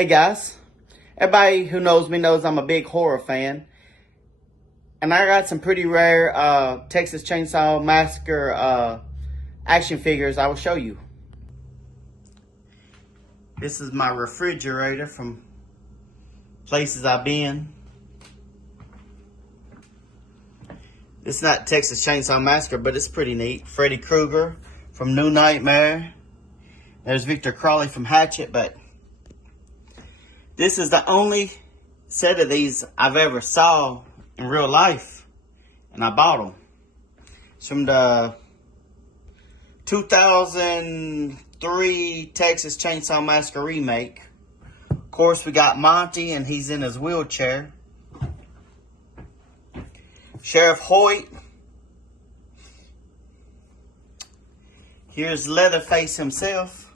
Hey guys, everybody who knows me knows I'm a big horror fan. And I got some pretty rare Texas Chainsaw Massacre action figures I will show you. This is my refrigerator from places I've been. It's not Texas Chainsaw Massacre, but it's pretty neat. Freddy Krueger from New Nightmare. There's Victor Crawley from Hatchet, but this is the only set of these I've ever saw in real life, and I bought them. It's from the 2003 Texas Chainsaw Massacre remake. Of course, we got Monty, and he's in his wheelchair. Sheriff Hoyt. Here's Leatherface himself.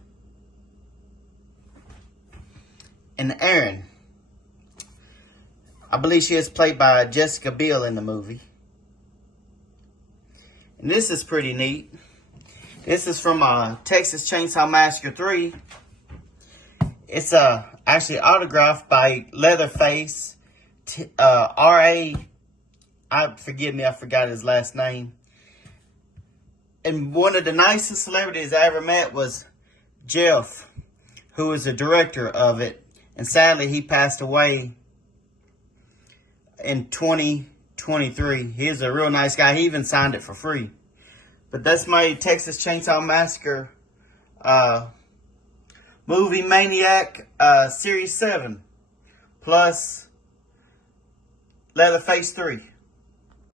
And Erin. I believe she is played by Jessica Biel in the movie. And this is pretty neat. This is from Texas Chainsaw Massacre 3. It's actually autographed by Leatherface. R.A. Forgive me, I forgot his last name. And one of the nicest celebrities I ever met was Jeff, who was the director of it. And sadly, he passed away in 2023. He's a real nice guy. He even signed it for free. But that's my Texas Chainsaw Massacre Movie Maniac Series 7. Plus Leatherface 3.